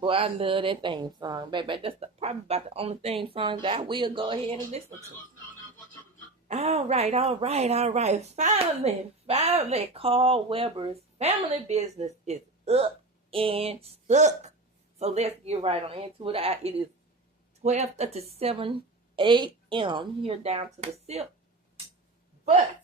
Boy, I love that theme song, baby. That's probably about the only theme song that I will go ahead and listen to. All right, all right, all right. Finally, Carl Weber's family business is up and stuck. So let's get right on into it. It is 12:37 a.m. here down to the SIP. But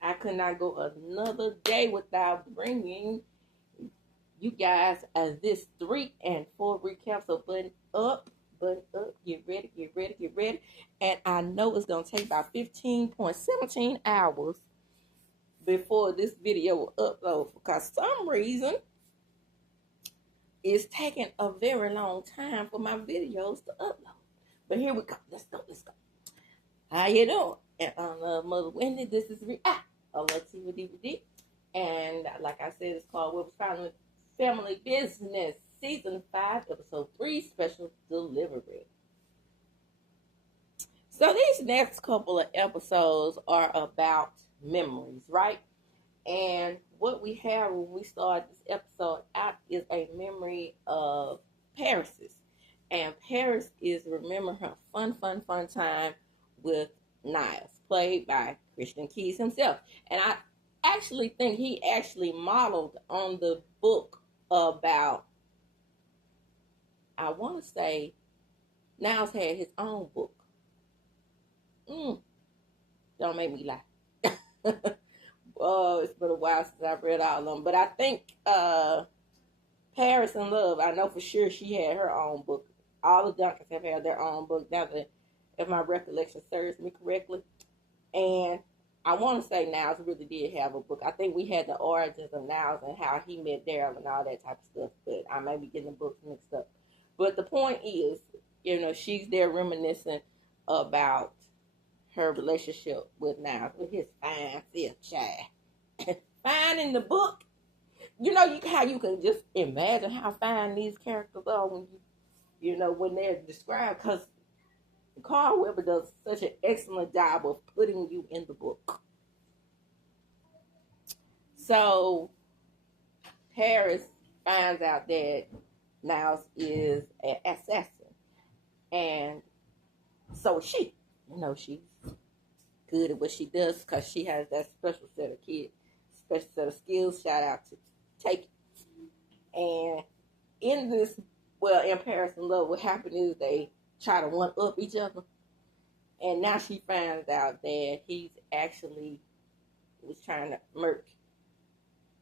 I could not go another day without bringing you guys this 3 and 4 recap. So button up, get ready, get ready, get ready. And I know it's going to take about 15.17 hours before this video will upload because some reason it's taking a very long time for my videos to upload. But here we go. Let's go. How you doing? And on Mother Wendy, this is React on TV DVD. And like I said, it's called Web's Family Business, Season 5, Episode 3, Special Delivery. So these next couple of episodes are about memories, right? And what we have when we start this episode out is a memory of Paris's. And Paris is remembering her fun time with Niles, played by Christian Keys himself. And I actually think he actually modeled on the book about, I want to say, Niles had his own book. Don't make me lie. Oh, it's been a while since I've read all of them. But I think Paris in Love, I know for sure she had her own book. All the Duncans have had their own book, now that, if my recollection serves me correctly. And I want to say Niles really did have a book. I think we had the origins of Niles and how he met Daryl and all that type of stuff. But I may be getting the books mixed up. But the point is, she's there reminiscing about her relationship with Niles, with his fine self child. Fine in the book. How you can just imagine how fine these characters are when when they're described, because Carl Weber does such an excellent job of putting you in the book. So Paris finds out that Niles is an assassin, and so she's good at what she does because she has that special set of skills. Shout out to Take It. And in Paris in Love, what happened is they try to one up each other, and now she finds out that he's actually was trying to murk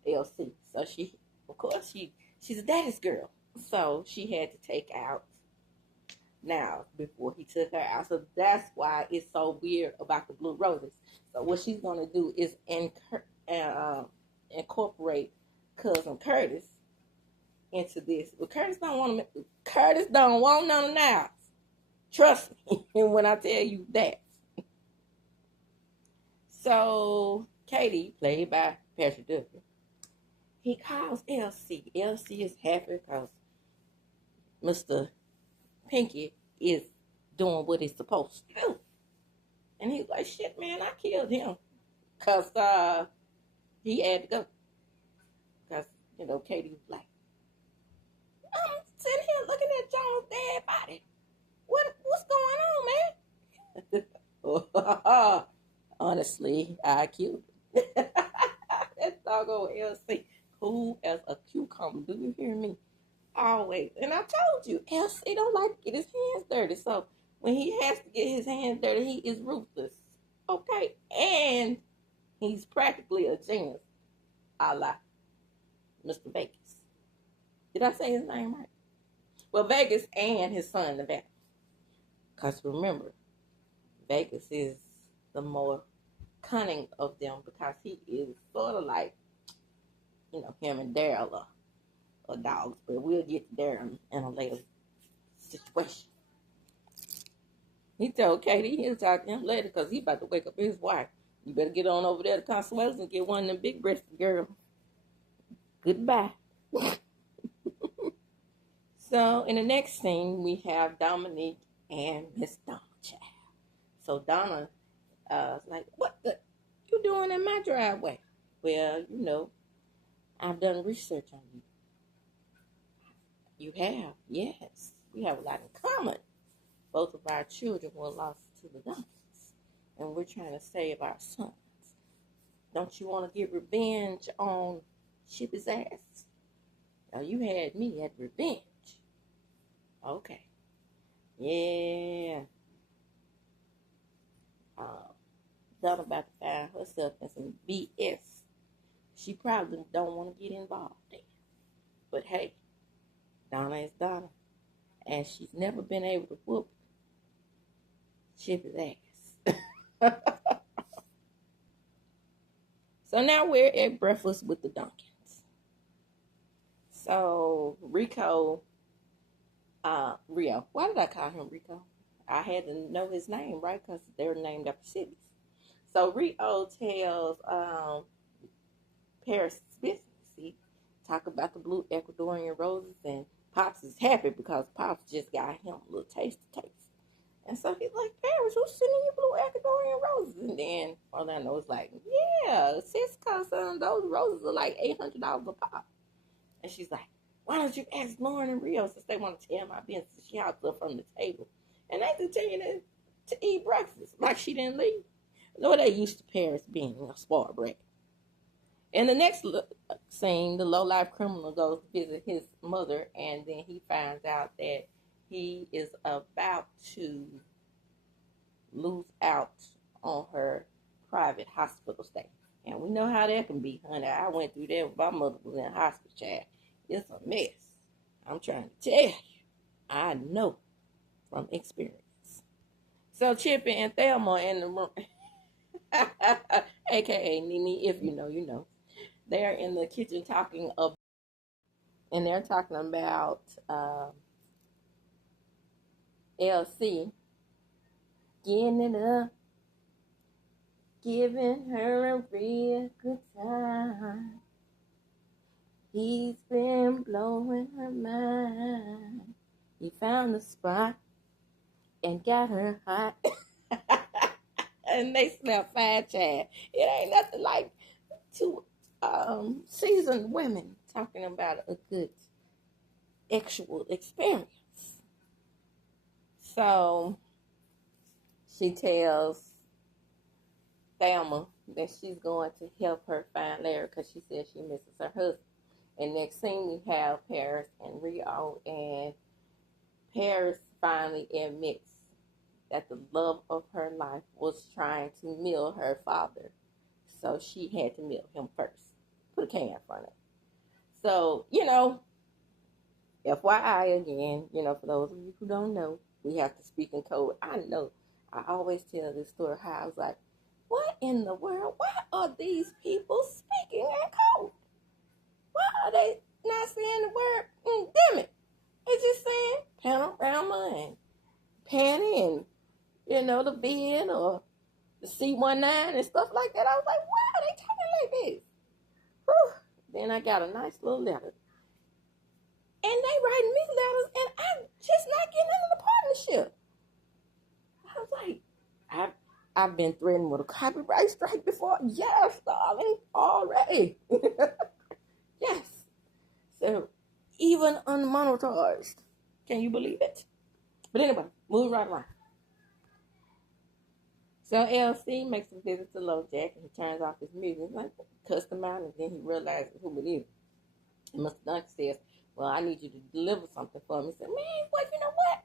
LC. So she's a daddy's girl, so she had to take out Niles before he took her out. So that's why it's so weird about the blue roses. So what she's gonna do is incorporate cousin Curtis into this. But Curtis don't want none of Niles. Trust me when I tell you that. So Katie, played by Patrick Duffy, he calls LC. LC is happy because Mr. Pinky is doing what he's supposed to do. And he's like, shit, man, I killed him. Because he had to go. Because, Katie was like, I'm sitting here looking at John's dead body. What's going on, man? Honestly, I killed him. That doggone LC, cool as a cucumber. Do you hear me? Always. And I told you, LC don't like to get his hands dirty. So when he has to get his hands dirty, he is ruthless. Okay? And he's practically a genius. A la Mr. Vegas. Did I say his name right? Well, Vegas and his son, Nevada. Because remember, Vegas is the more cunning of them because he is sort of like, him and Daryl are dogs. But we'll get to Daryl in a later situation. He told Katie he'll talk to him later because he about to wake up his wife. You better get on over there to Consuelos and get one of them big breasted girls. Goodbye. So in the next scene, we have Dominique and Miss Donna Child. So Donna is like, what the you doing in my driveway? Well, I've done research on you. You have, yes. We have a lot in common. Both of our children were lost to the DUNCANS, and we're trying to save our sons. Don't you want to get revenge on Chippy's ass? Now, you had me at revenge. Okay. Yeah. Donna about to find herself in some BS. She probably don't want to get involved in. But hey, Donna is Donna. And she's never been able to whoop Chippy's ass. So now we're at breakfast with the DUNCANS. So Rio. Why did I call him Rico? I had to know his name, right? Because they're named after cities. So Rio tells Paris business. He talk about the blue Ecuadorian roses, and Pops is happy because Pops just got him a little taste. And so he's like, Paris, who's sending you blue Ecuadorian roses? And then Orlando was like, yeah, sis, because those roses are like $800 a pop. And she's like, why don't you ask Lauren and Rio since they want to tell my business? She hopped up from the table. And they continue to eat breakfast like she didn't leave. No, they used to Paris being a spoiled brat. In the next scene, the low-life criminal goes to visit his mother, and then he finds out that he is about to lose out on her private hospital stay. And we know how that can be, honey. I went through that when my mother was in hospital, child. It's a mess. I'm trying to tell you. I know from experience. So Chippy and Thelma in the room, a.k.a. Nene, if you know, you know. They're in the kitchen talking about, and they're talking about LC getting it up, giving her a real good time. He's been blowing her mind. He found the spot and got her hot. And they smell fine, Chad. It ain't nothing like two seasoned women talking about a good actual experience. So she tells Thelma that she's going to help her find Larry because she says she misses her husband. And next scene we have Paris and Rio, and Paris finally admits that the love of her life was trying to mill her father. So she had to mill him first. Put a can in front of him. So, FYI again, for those of you who don't know, we have to speak in code. I know. I always tell this story how I was like, what in the world? Why are these people speaking in code? Why are they not saying the word, damn it? They're just saying panorama and Patty and, the bed or the C19 and stuff like that. I was like, why are they talking like this? Whew. Then I got a nice little letter. And they writing me letters, and I'm just not getting into the partnership. I was like, I've been threatened with a copyright strike before. Yes, darling, already. Yes. So, even unmonetized. Can you believe it? But anyway, moving right along. So LC makes a visit to LoJack, and he turns off his music. He's like, cuss him out, and then he realizes who it is. And Mr. Duncan says, well, I need you to deliver something for me. He said, man, what, you know what?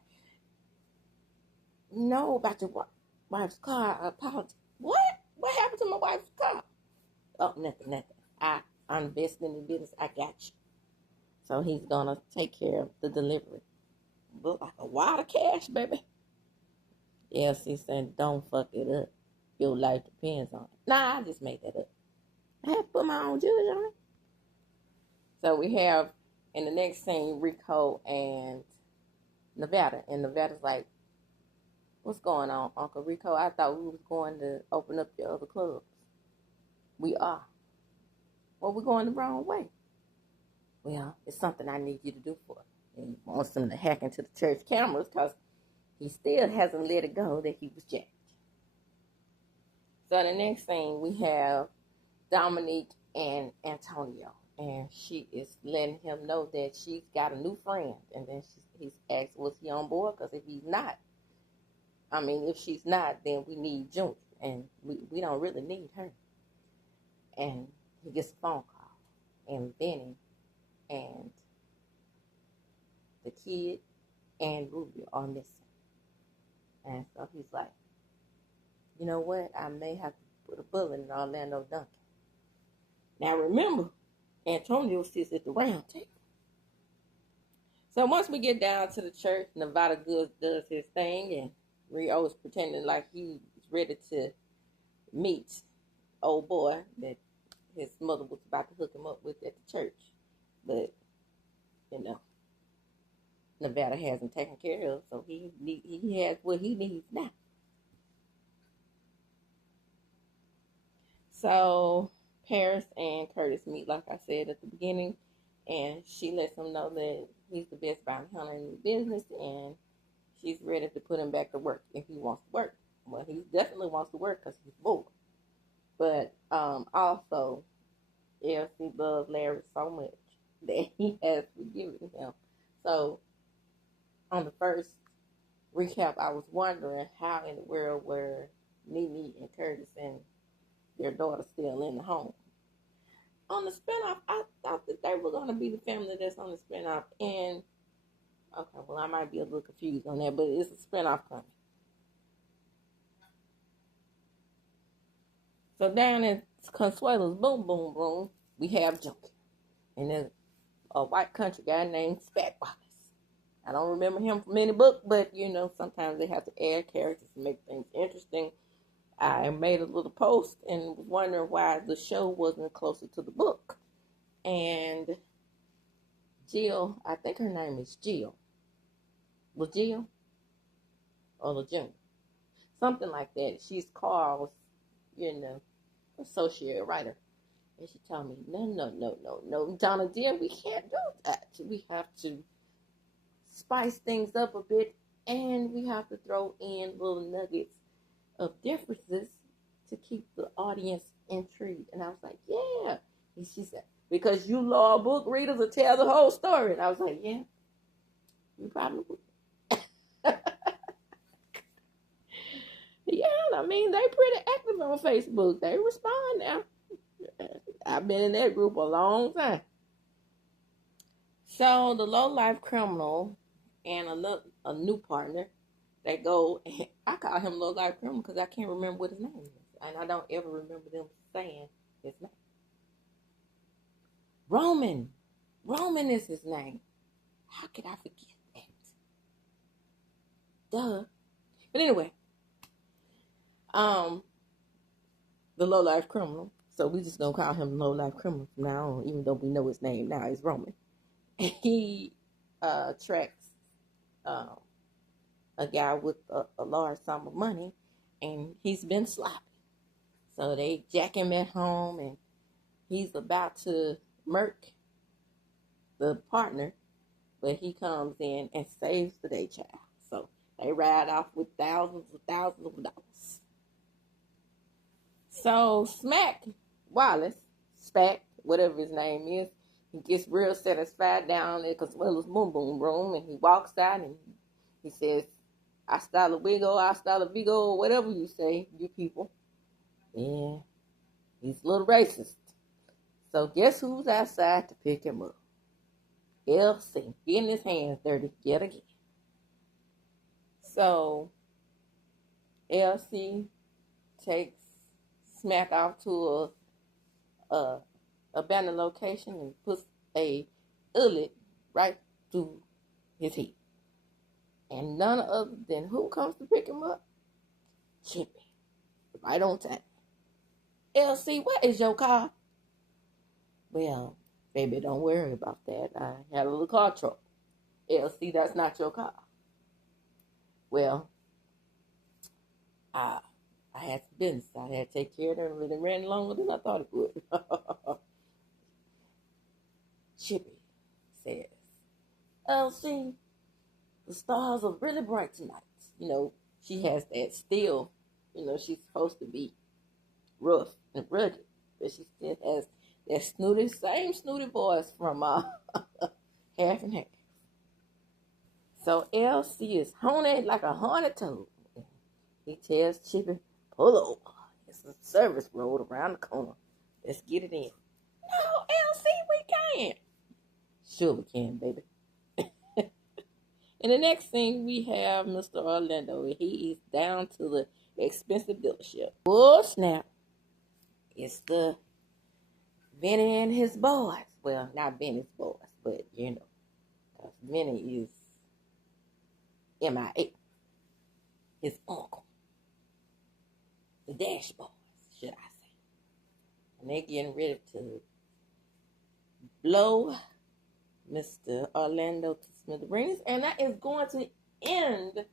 No, about your wife's car. I apologize. What? What happened to my wife's car? Oh, nothing. I'm investing in the business. I got you. So he's going to take care of the delivery. Look like a wad of cash, baby. LC said, don't fuck it up. Your life depends on it. Nah, I just made that up. I had to put my own judge on it. So we have, in the next scene, Rico and Nevada. And Nevada's like, what's going on, Uncle Rico? I thought we was going to open up the other clubs. We are. Well, we're going the wrong way. Well, it's something I need you to do for it. And he wants them to hack into the church cameras because he still hasn't let it go that he was jacked. So the next scene, we have Dominique and Antonio. and she is letting him know that she's got a new friend. And then he's asked, was he on board? Because if he's not, if she's not, then we need Junior, and we don't really need her. And he gets a phone call, and Benny and the kid and Ruby are missing. And so he's like, you know what? I may have to put a bullet in Orlando Duncan. Now remember, Antonio sits at the round table. So once we get down to the church, Nevada Goods does his thing, and Rio is pretending like he's ready to meet old boy that his mother was about to hook him up with at the church. But, Nevada hasn't taken care of, so he has what he needs now. So Paris and Curtis meet, like I said at the beginning, and she lets him know that he's the best bounty hunter in the business, and she's ready to put him back to work if he wants to work. Well, he definitely wants to work because he's bored. But also, Elsie loves Larry so much that he has forgiven him. So on the first recap, I was wondering how in the world were Mimi and Curtis and their daughter still in the home. On the spinoff, I thought that they were going to be the family that's on the spinoff. And, okay, well, I might be a little confused on that, but it's a spinoff coming. So down in Consuelo's Boom Boom Room, we have Junkie. And there's a white country guy named Spat Wallace. I don't remember him from any book, but, sometimes they have to add characters to make things interesting. I made a little post and was wondering why the show wasn't closer to the book. And Jill, I think her name is Jill. LaJill? Or LaJune. Something like that. She's Carl's, associate writer. And she told me, no, Donna dear, we can't do that. We have to spice things up a bit, and we have to throw in little nuggets of differences to keep the audience intrigued. And I was like, yeah. And she said, because you law book readers will tell the whole story. And I was like, yeah, you probably would. Yeah, they pretty active on Facebook. They respond now. I've been in that group a long time. So the low-life criminal and a new partner, they go, and I call him low-life criminal because I can't remember what his name is. And I don't ever remember them saying his name. Roman. Roman is his name. How could I forget that? Duh. But anyway, the low-life criminal. So we just gonna call him low-life criminal from now on, even though we know his name now is Roman. And he tracks a guy with a large sum of money, and he's been sloppy. So they jack him at home, and he's about to murk the partner, but he comes in and saves the day child. So they ride off with thousands of dollars. So Smack Wallace, Spack, whatever his name is, he gets real satisfied down at Consuelo's Boom Boom Room, and he walks out and he says, hasta luego, whatever you say, you people. Yeah, he's a little racist. So guess who's outside to pick him up? LC, getting his hands dirty yet again. So LC takes Smack off to a abandoned location and puts a bullet right through his head. And none other than who comes to pick him up? Chippy. Right on time. LC, what is your car? Well, baby, don't worry about that. I had a little car trouble. LC, that's not your car. Well, I had some business. I had to take care of them, and it ran longer than I thought it would. Chippy says, LC, the stars are really bright tonight. She has that still, she's supposed to be rough and rugged, but she still has That same snooty voice from Half and Half. So LC is honing like a haunted toad. He tells Chippy, pull over. It's a service road around the corner. Let's get it in. No, LC, we can't. Sure we can, baby. And the next thing we have Mr. Orlando. He is down to the expensive dealership. Oh, snap. It's the Vinny and his boys. Well, not Vinny's boys, but you know, Vinny is MIA. His uncle. The Dash Boys, should I say. And they're getting ready to blow Mr. Orlando to smithereens. And that is going to end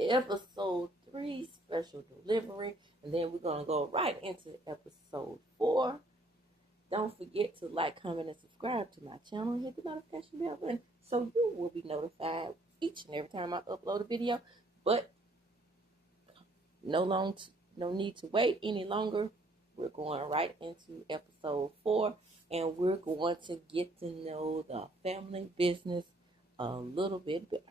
episode 3 special delivery. And then we're going to go right into episode 4. Don't forget to like, comment, and subscribe to my channel. And hit the notification bell button so you will be notified each and every time I upload a video. But no need to wait any longer. We're going right into episode 4. And we're going to get to know the family business a little bit better.